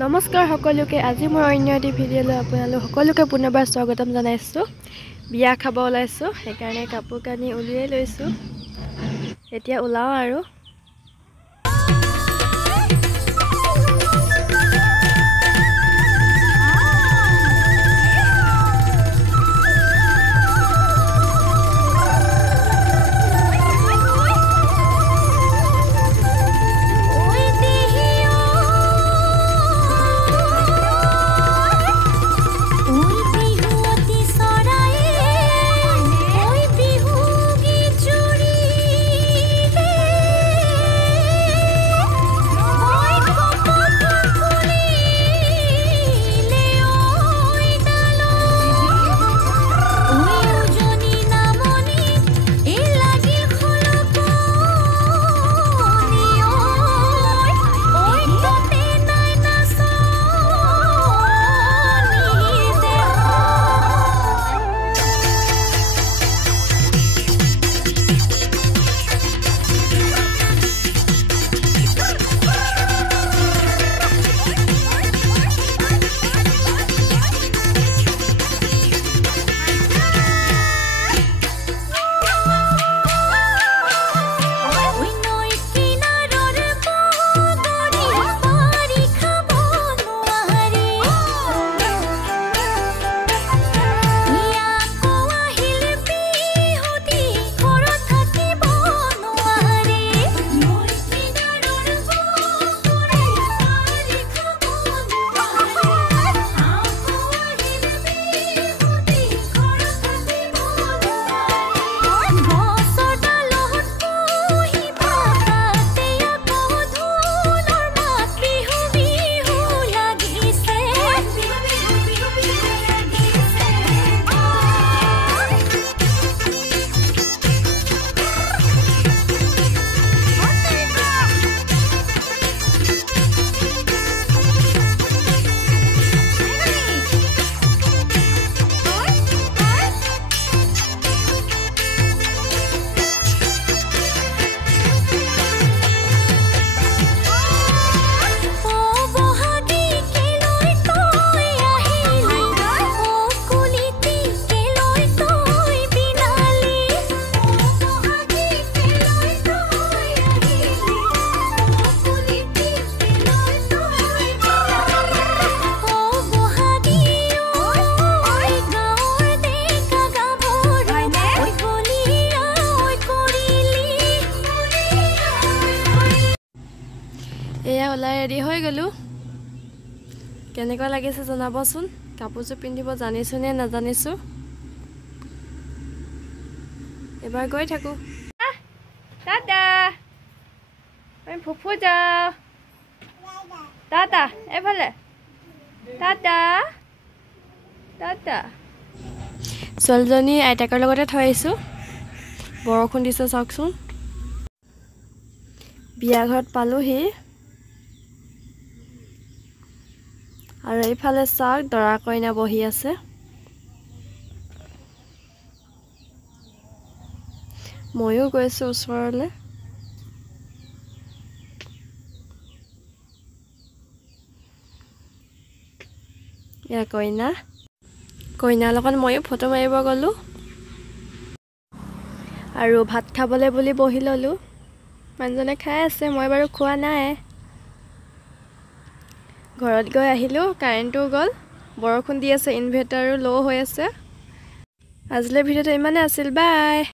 নমস্কাৰ সকলোকে আজি মই অন্য এটি ভিডিঅ'লৈ আপোনালোক সকলোকে পুনৰবাৰ স্বাগতম জনাইছোঁ। বিয়া খাব ওলাইছোঁ, সেইকাৰণে কাপোৰ কানি উলিয়াই লৈছোঁ। এতিয়া ওলাওঁ আৰু এয়া ওলাই ৰেডি হৈ গ'লোঁ। কেনেকুৱা লাগিছে জনাবচোন। কাপোৰযোৰ পিন্ধিব জানিছোঁ নে নাজানিছোঁ। এবাৰ গৈ থাকোঁ। দাদা আমি ফুফু যাওঁ। দাদা এফালে দাদা দাদা ছোৱালীজনী আইতাকৰ লগতে থৈ আহিছোঁ। বৰষুণ দিছে চাওকচোন। বিয়া ঘৰত পালোহি আৰু এইফালে চাওক দৰা কইনা বহি আছে। ময়ো গৈছোঁ ওচৰলৈ। এয়া কইনাৰ লগত ময়ো ফটো মাৰিব গ'লোঁ আৰু ভাত খাবলৈ বুলি বহি ল'লোঁ। মানুহজনে খাই আছে, মই বাৰু খোৱা নাই। ঘৰত গৈ আহিলোঁ, কাৰেণ্টটো গ'ল। বৰষুণ দি আছে, ইনভাৰ্টাৰো ল' হৈ আছে। আজিলৈ ভিডিঅ'টো ইমানে আছিল। বাই।